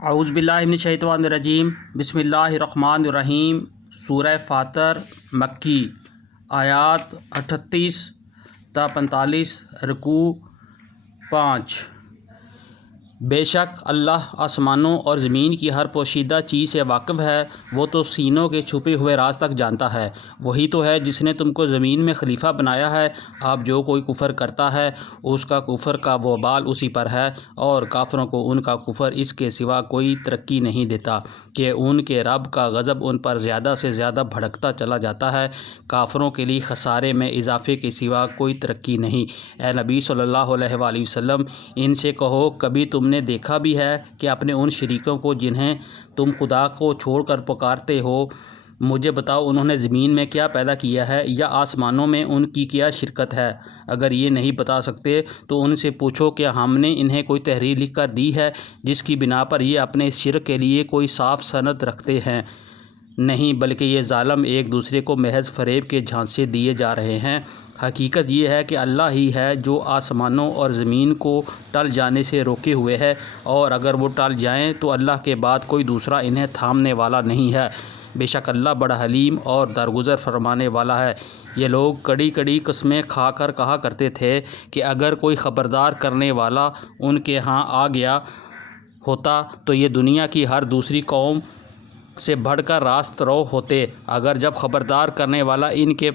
اعوذ باللہ من الشیطان الرجیم بسم اللہ الرحمن الرحیم۔ سورہ فاطر مکی، آیات 38 تا 45، رکوع 5۔ بے شک اللہ آسمانوں اور زمین کی ہر پوشیدہ چیز سے واقف ہے، وہ تو سینوں کے چھپے ہوئے راز تک جانتا ہے۔ وہی تو ہے جس نے تم کو زمین میں خلیفہ بنایا ہے۔ اب جو کوئی کفر کرتا ہے اس کا کفر کا وبال اسی پر ہے، اور کافروں کو ان کا کفر اس کے سوا کوئی ترقی نہیں دیتا کہ ان کے رب کا غضب ان پر زیادہ سے زیادہ بھڑکتا چلا جاتا ہے۔ کافروں کے لیے خسارے میں اضافے کے سوا کوئی ترقی نہیں۔ اے نبی صلی اللہ علیہ وآلہ وسلم، ان سے کہو کبھی تم نے دیکھا بھی ہے کہ اپنے ان شریکوں کو جنہیں تم خدا کو چھوڑ کر پکارتے ہو، مجھے بتاؤ انہوں نے زمین میں کیا پیدا کیا ہے یا آسمانوں میں ان کی کیا شرکت ہے؟ اگر یہ نہیں بتا سکتے تو ان سے پوچھو کہ ہم نے انہیں کوئی تحریر لکھ کر دی ہے جس کی بنا پر یہ اپنے اس شرک کے لیے کوئی صاف سند رکھتے ہیں؟ نہیں، بلکہ یہ ظالم ایک دوسرے کو محض فریب کے جھانسے دیے جا رہے ہیں۔ حقیقت یہ ہے کہ اللہ ہی ہے جو آسمانوں اور زمین کو ٹل جانے سے روکے ہوئے ہے، اور اگر وہ ٹل جائیں تو اللہ کے بعد کوئی دوسرا انہیں تھامنے والا نہیں ہے۔ بے شک اللہ بڑا حلیم اور درگزر فرمانے والا ہے۔ یہ لوگ کڑی کڑی قسمیں کھا کر کہا کرتے تھے کہ اگر کوئی خبردار کرنے والا ان کے ہاں آ گیا ہوتا تو یہ دنیا کی ہر دوسری قوم سے بڑھ کر راست رو ہوتے۔ اگر جب خبردار کرنے والا ان کے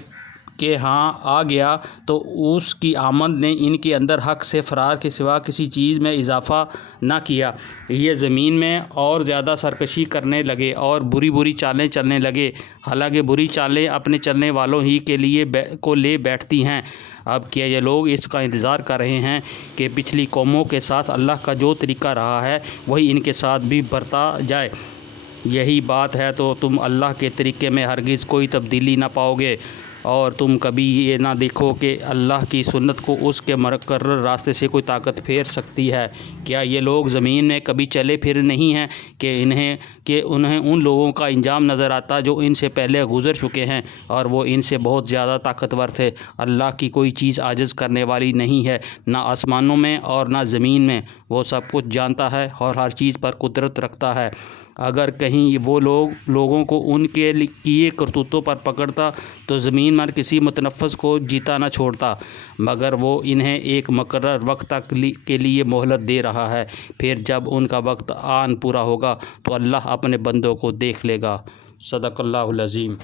ہاں آ گیا تو اس کی آمد نے ان کے اندر حق سے فرار کے سوا کسی چیز میں اضافہ نہ کیا۔ یہ زمین میں اور زیادہ سرکشی کرنے لگے اور بری بری چالیں چلنے لگے، حالانکہ بری چالیں اپنے چلنے والوں ہی کے لیے کو لے بیٹھتی ہیں۔ اب کیا یہ لوگ اس کا انتظار کر رہے ہیں کہ پچھلی قوموں کے ساتھ اللہ کا جو طریقہ رہا ہے وہی ان کے ساتھ بھی برتا جائے؟ یہی بات ہے تو تم اللہ کے طریقے میں ہرگز کوئی تبدیلی نہ پاؤ گے، اور تم کبھی یہ نہ دیکھو کہ اللہ کی سنت کو اس کے مقرر راستے سے کوئی طاقت پھیر سکتی ہے۔ کیا یہ لوگ زمین میں کبھی چلے پھر نہیں ہیں کہ انہیں ان لوگوں کا انجام نظر آتا جو ان سے پہلے گزر چکے ہیں، اور وہ ان سے بہت زیادہ طاقتور تھے۔ اللہ کی کوئی چیز عاجز کرنے والی نہیں ہے، نہ آسمانوں میں اور نہ زمین میں۔ وہ سب کچھ جانتا ہے اور ہر چیز پر قدرت رکھتا ہے۔ اگر کہیں وہ لوگوں کو ان کے کیے کرتوتوں پر پکڑتا تو زمین پر کسی متنفس کو جیتا نہ چھوڑتا، مگر وہ انہیں ایک مقرر وقت تک کے لیے مہلت دے رہا ہے۔ پھر جب ان کا وقت آن پورا ہوگا تو اللہ اپنے بندوں کو دیکھ لے گا۔ صدق اللہ العظیم۔